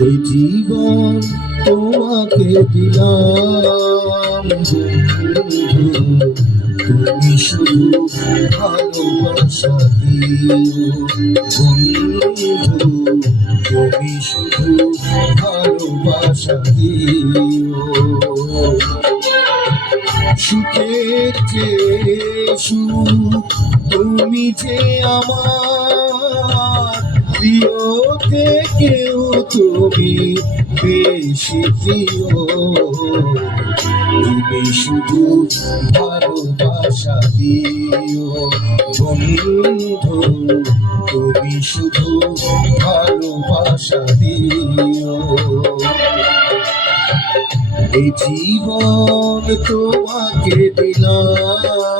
এই জীবন তোমাকে দিলাম। তুমি শুধু ভালোবাসা দিও। বন্ধু, তুমি শুধু ভালোবাসা দিও। সুখের যে সুখ তুমি যে আমার প্রিয় থেকেও তুমি বেশি প্রিয়। তুমি শুধু ভালোবাসা দিও। বন্ধু, তুমি শুধু ভালোবাসা দিও। এই জীবন তোমাকে দিলাম।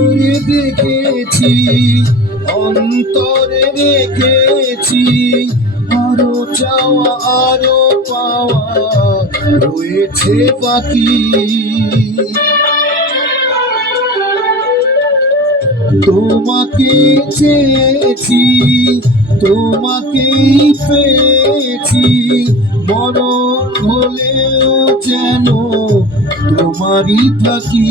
ভরে দেখেছি, অন্তরে রেখেছি। আরও চাওয়া, আরও পাওয়া রয়েছে বাকি। তোমাকে চেয়েছি, তোমাকেই পেয়েছি। মরণ হলেও যেন তোমারই থাকি।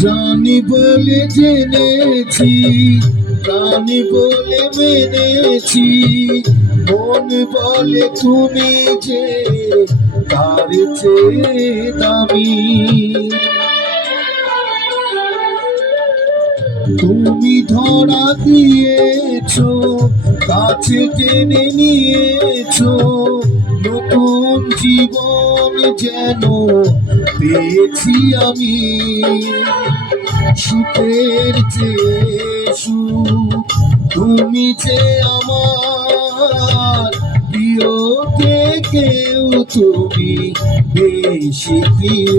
জানি বলে জেনেছি প্রাণী বলে মেনেছি। মন বলে তুমি যে তার দামি। তুমি ধরা দিয়েছ, কাছে টেনে নিয়েছো নতুন জীবন যেন পেয়েছি আমি। সুখের সুখ, তুমি যে আমার প্রিয় থেকেও তুমি বেশি প্রিয়।